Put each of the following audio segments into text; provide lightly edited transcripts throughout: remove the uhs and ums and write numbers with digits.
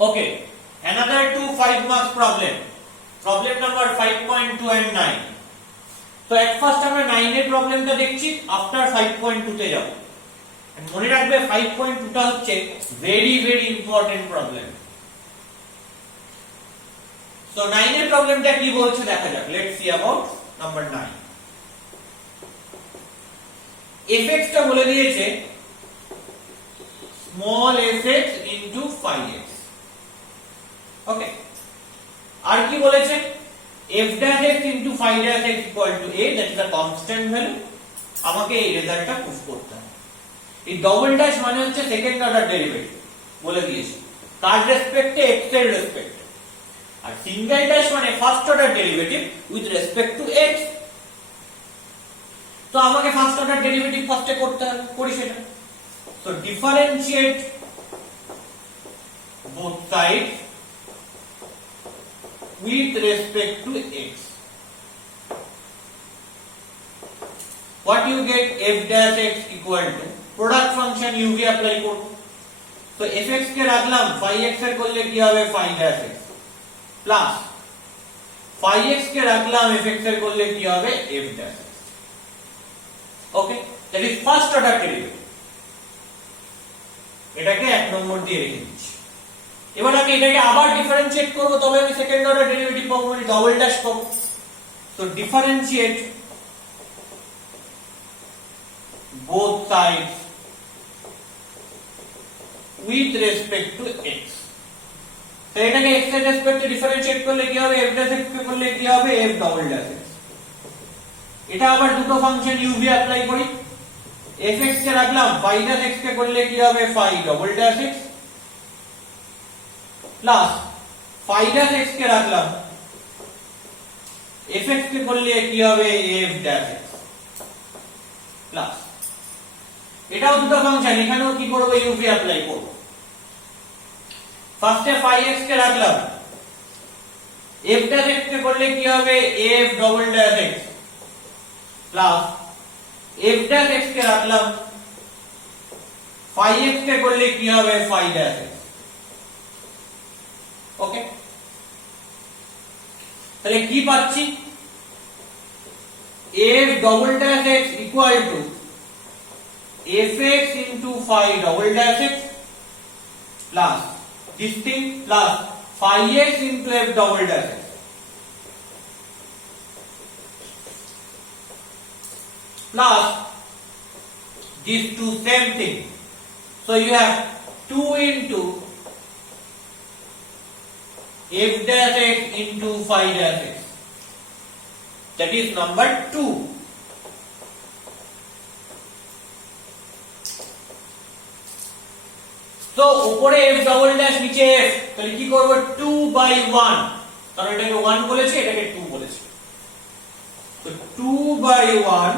Okay, another two 5 marks problem. Problem number 5.2 and 9. So at first আমরা 9 এর প্রবলেমটা দেখছি, আফটার 5.2 তে যাব। মনে রাখবে 5.2 টা হচ্ছে very very important problem. So 9 এর প্রবলেমটা কি বলছে দেখা যাক। Let's see about number 9। fx টা বলে দিয়েছে স্মল fx ইনটু 5x। ওকে, আর কি বলেছে f dash x into phi dash x equal to a, that is a constant value। আমাকে এই রেজাল্টটা প্রুফ করতে হবে। এই ডবল ড্যাশ মানে হচ্ছে সেকেন্ড অর্ডার ডেরিভেটিভ বলে দিয়েছি, কার রেসপেক্টে x এর রেসপেক্টে, আর সিঙ্গেল ড্যাশ মানে first order derivative with respect to x। তো আমাকে ফার্স্ট অর্ডার ডেরিভেটিভ ফার্স্টে করতে হবে, করি সেটা। So differentiate both sides with respect to x. What you get? f dash x equal to product function uv apply করব। তো fx কে রাখলাম, phi x এর করলে কি হবে phi dash x plus phi x কে রাখলাম fx এর করলে কি হবে f dash x। Okay, that is first order derivative. এটাকে 1 নম্বর দিয়ে রেখে দিচ্ছি। এবার আমি এটাকে আবার ডিফারেন্সিয়েট করব, তবে আমি সেকেন্ড অর্ডার ডেরিভেটিভ পাবো, মানে ডবল ড্যাশ পাবো। So differentiate both sides with respect to x। তো এটাকে x এর রেসপেক্টে ডিফারেন্সিয়েট করলে কি হবে, f dash x কে করলে কি হবে f ডবল ড্যাশ x। এটা আবার দুটো ফাংশন uv অ্যাপ্লাই করি। fx কে রাখলাম, phi dash x কে করলে কি হবে phi double dash x plus phi dash x কে রাখলাম, fx কে করলে কি হবে f dash x প্লাস এটাও দুটো ফাংশন, এখানেও কি করব uv অ্যাপ্লাই করব। ফার্স্টে phi x কে রাখলাম, f dash x কে করলে কি হবে f double dash x plus f dash x কে রাখলাম, phi x কে করলে কি হবে phi dash x। ওকে, তাহলে কি পাচ্ছি, f double dash x equal to fx into phi double dash x plus this thing plus phi x into f double dash x plus these two same thing. So you have 2 into f dash x into phi dash x, that is number 2। তো উপরে f double dash নিচে f, তাহলে কি করব 2/1, কারণ এটাকে 1 বলেছে এটাকে 2 বলেছে। তো 2/1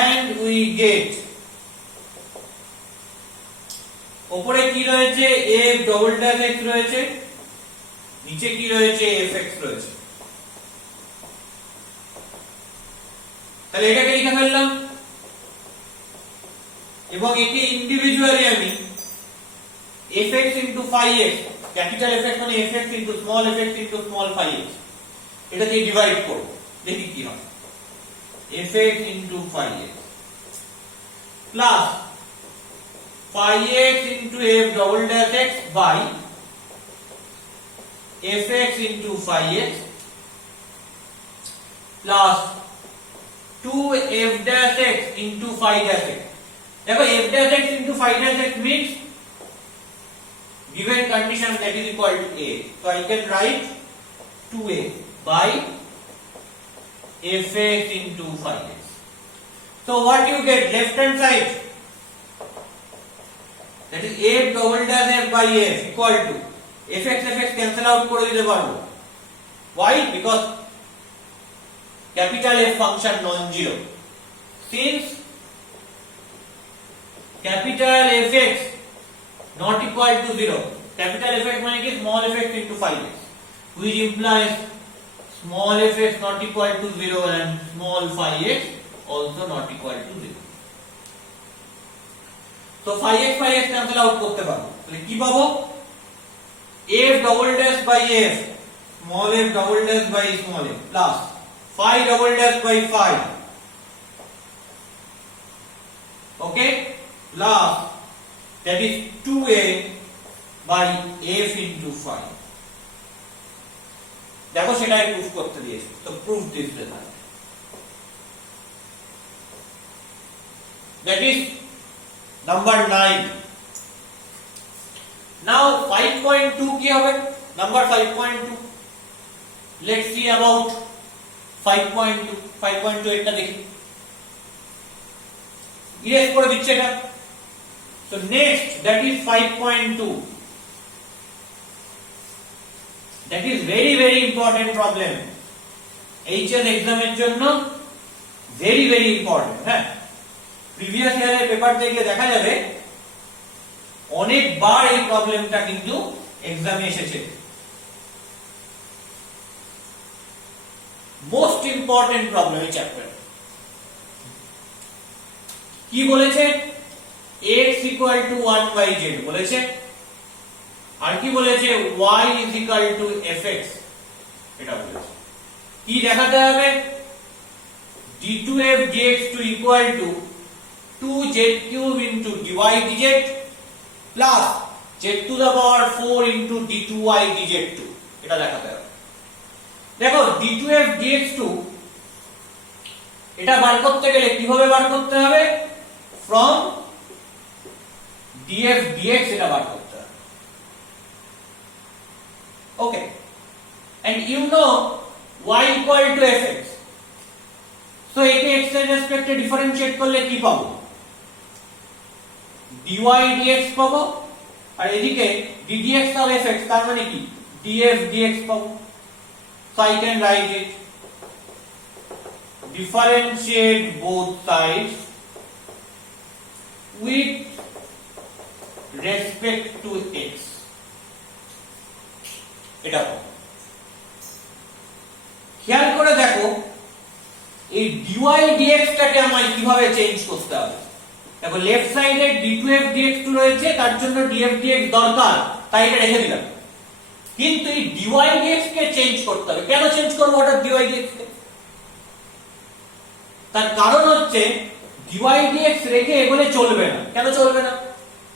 and we get উপরে কি রয়েছে f ডবল ড্যাশ x রয়েছে, নিচে কি রয়েছে fx রয়েছে। তাহলে এটাকে লিখে ফেললাম এবং একে ইন্ডিভিজুয়ালি আমি fx into phi x, capital fx মানে fx into small fx into small phi x, এটা দিয়ে ডিভাইড করব, দেখি কি হয়। fx into phi x plus phi x into f double dash x by fx into phi x plus 2f dash x into phi dash x। देखो f dash x into phi dash x means given condition that is equal to a, so I can write 2a by fx into phi x। So what you get left hand side, that is f double dash f by f equal to fx cancel out করে দিতে পারবো। Why? Because capital F function non-zero. Since capital Fx not equal to 0, capital Fx মানে কি small fx into phi x, which implies small fx not equal to 0 and small phi x also not equal to 0. তো phi x cancel out করতে পারবো, তাহলে কি পাবো? f double dash by f small f double dash by small f plus phi double dash by phi, okay, plus that is 2a by f into phi. দেখো সেটাই প্রুফ করতে দিয়েছে, তো proof this result, that is number 9. Now 5.2 কি হবে? Number 5.2, let's see about 5.2. 5.2 এটা দেখি, ইরেজ করে দিচ্ছে এটা। So next, that is 5.2. That is very very important problem, HS exam এর জন্য very very important। হ্যাঁ, প্রিভিয়াস ইয়ারের পেপার দেখলে দেখা যাবে অনেকবার এই প্রবলেমটা কিন্তু এক্সামে এসেছে। মোস্ট ইম্পর্টেন্ট প্রবলেম এই চ্যাপ্টার। কি বলেছে? x equal to 1 by z বলেছে, আর কি বলেছে? y is equal to fx, এটা বলেছে। কি দেখাতে হবে? d2f dx2 equal to 2z cube into dy dz plus z to the power 4 into d2y dz2, এটা দেখাতে হবে। দেখো d2f dx2 এটা বার করতে গেলে কিভাবে বার করতে হবে? from df dx এটা বার করতে হবে, ওকে। and you know y equal to fx, so একে x এর রেসপেক্টে ডিফারেন্সিয়েট করলে কি পাবো? dy dx পাবো, আর এদিকে ddx of fx, তার মানে কি? df dx পাবো। so I can write it, differentiate both sides with respect to x, এটা পাবো। খেয়াল করে দেখো এই dy dx টাকে আমায় কিভাবে চেঞ্জ করতে হবে। দেখো লেফট সাইডে d2f dx2 রয়েছে, তার জন্য df dx দরকার, তাই এটা রেখে দিলাম। কিন্তু এই dy dx কে চেঞ্জ করতে হবে। কেন চেঞ্জ করব হঠাৎ dy dx কে? তার কারণ হচ্ছে dy dx রেখে এগোলে চলবে না। কেন চলবে না?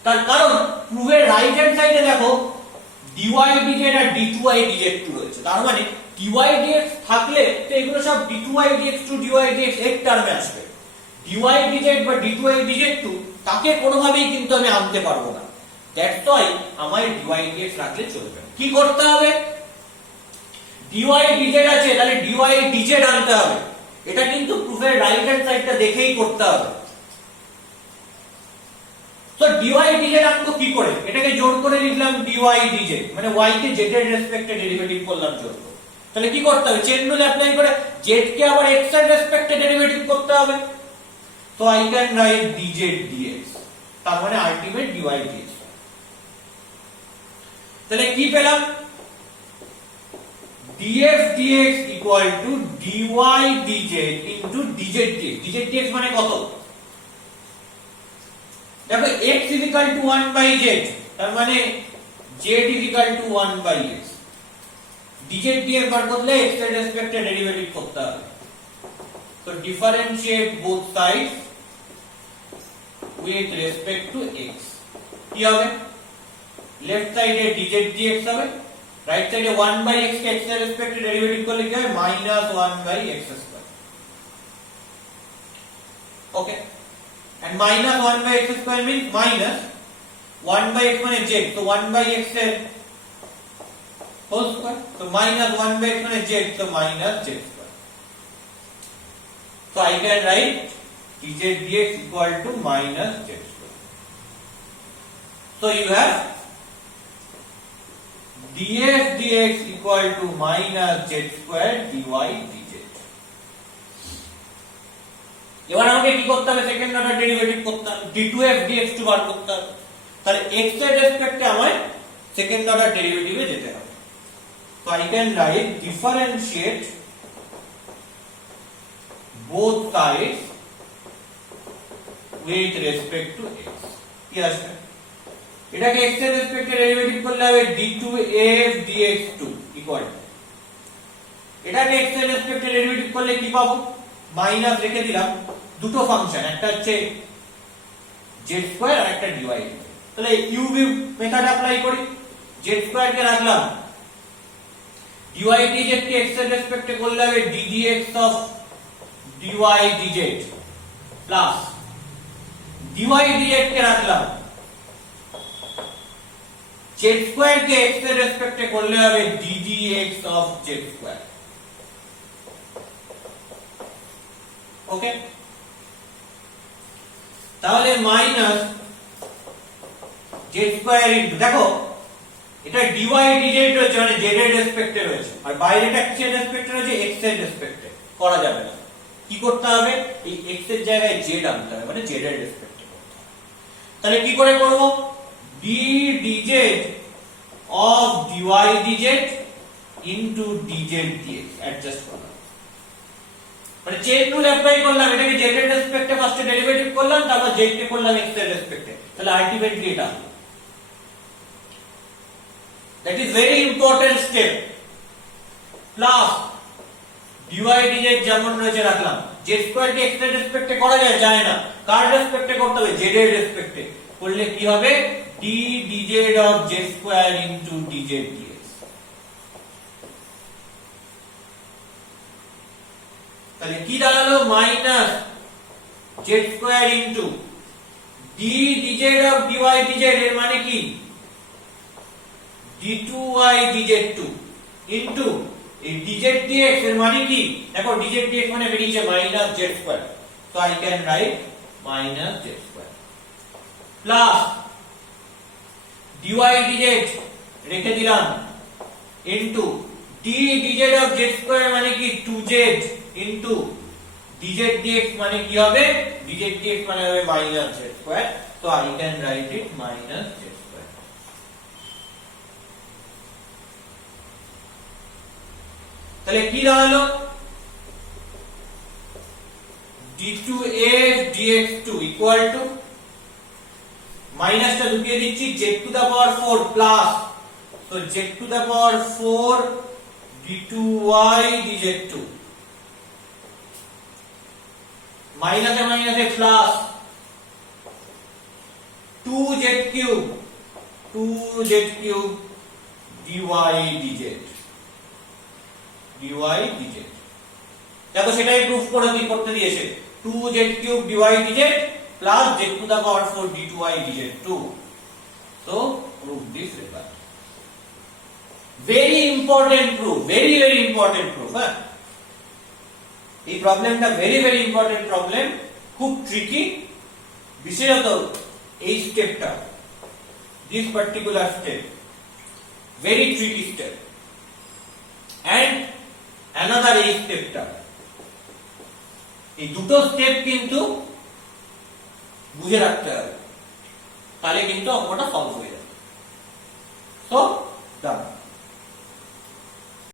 তার কারণ প্রুফের রাইট হ্যান্ড সাইডে দেখো dy dz আর d2y dz2 রয়েছে, তার মানে dy dx থাকলে তো এগুলো সব d2y dx2 dy dx এক টার্মে আসবে। dy dz বা d2y dz2 তাকে কোনোভাবেই কিন্তু আমি আনতে পারবো না, দ্যাটস ওয়াই আমার dy dx রাখলে চলবে। কি করতে হবে? dy dz আছে, তাহলে dy dz আনতে হবে। এটা কিন্তু প্রুফের রাইট হ্যান্ড সাইডটা দেখেই করতে হবে। তো dy dz আনবো কি করে? এটাকে জোর করে লিখলাম dy dz, মানে y কে z এর রেসপেক্টে ডেরিভেটিভ করলাম জোর করে। তাহলে কি করতে হবে? চেন রুল অ্যাপ্লাই করে z কে আবার x এর রেসপেক্টে ডেরিভেটিভ করতে হবে। So I can write dz dx, তার মানে আলটিমেট dy dx। তাহলে কি পেলাম? df dx equal to dy dz into dz dx। dz dx মানে কত? দেখো x is equal to 1 by z, তার মানে z is equal to 1 by x। dz dx বার করলে x এর রেসপেক্টে ডেরিভেটিভ করতে হবে। তো differentiate both sides with respect to x, কি হবে? লেফট সাইডে dz dx হবে, রাইট সাইডে 1 by x কে x এর রেসপেক্টে ডেরিভেটিভ করলে কি হবে? -1 by x square, ওকে। and -1 by x square means -1 by x মানে z, তো 1 by x এর হোল স্কয়ার, তো -1 by x মানে z, তো -z square। so I can write dz dx equal to -z square। so you have df dx equal to -z square dy dz। এবার আমাকে কি করতে হবে? সেকেন্ড অর্ডার ডেরিভেটিভ করতে হবে, d2f dx2 বার করতে হবে। তাহলে x এর রেসপেক্টে আমার সেকেন্ড অর্ডার ডেরিভেটিভে যেতে হবে। so I can write differentiate both sides with respect to x। কি আসবে, এটাকে x এর রেসপেক্টে ডেরিভেটিভ করলে হবে d2f dx2 ইকুয়াল টু, এটাকে x এর রেসপেক্টে ডেরিভেটিভ করলে কি পাবো, মাইনাস রেখে দিলাম দুটো ফাংশন, একটা হচ্ছে z2 আর একটা dy, তাহলে uv মেথড অ্যাপ্লাই করি, z2 কে রাখলাম, dy dz কে x এর রেসপেক্টে করলে হবে ddx of dy dz plus dy dx কে রাখলাম, z2 কে x এর রেসপেক্টে করলে হবে ddx অফ z2। ওকে, তাহলে মাইনাস z2 ইনটু, দেখো এটা dy dz রয়েছে মানে z এর রেসপেক্টে রয়েছে, আর বাইরেটা কিসের রেসপেক্টে রয়েছে, x এর রেসপেক্টে, করা যাবে না, কি করতে হবে, এই x এর জায়গায় z আনতে হবে, মানে z এর রেসপেক্টে করতে হবে। তাহলে কি করে করব, d dz of dy dz into dz dx adjust করলাম, মানে চেইন রুল অ্যাপ্লাই করলাম, এটাকে z এর রেসপেক্টে ফার্স্টে ডেরিভেটিভ করলাম, তারপর z কে করলাম x এর রেসপেক্টে, তাহলে আলটিমেটলি এটা হলো। That is very important step. Plus dy dz যেমন রয়েছে রাখলাম, z2 কে x এর রেসপেক্টে করা যায় না, কার রেসপেক্টে করতে হবে, z এর রেসপেক্টে করলে কি হবে, d dz of z2 into dz dx। তাহলে কি দাঁড়ালো, minus z2 into d dz of dy dz, এর মানে কি d2y dz2 into এই dz dx এর মানে কি, দেখো dz dx মানে বেরিয়েছে minus z2, so I can write minus z2 plus dy dz রেখে দিলাম into d dz of z2 মানে কি 2z into dz dx মানে কি হবে, dz dx মানে হবে minus z2, so I can write it minus z2। তাহলে কি দাঁড়ালো, d2f dx2 ইকুয়াল টু, মাইনাসটা ঢুকিয়ে দিচ্ছি, z to the power 4 plus, তো z to the power 4 d2y dz2 মাইনাসে মাইনাসে plus 2z cube dy dz দেখো সেটাই প্রুফ করতে দিয়েছে, 2z3 dy dz plus z to the power 4 d2y dz2, so prove this result। very important proof, very important proof। এই প্রবলেমটা very important problem, খুব ট্রিকি, বিশেষত এই স্টেপটা, this particular step very tricky step, and another এই স্টেপটা, এই দুটো স্টেপ কিন্তু বুঝে রাখতে হবে, তাহলে কিন্তু অঙ্কটা সলভ হয়ে যাবে। সো ডান।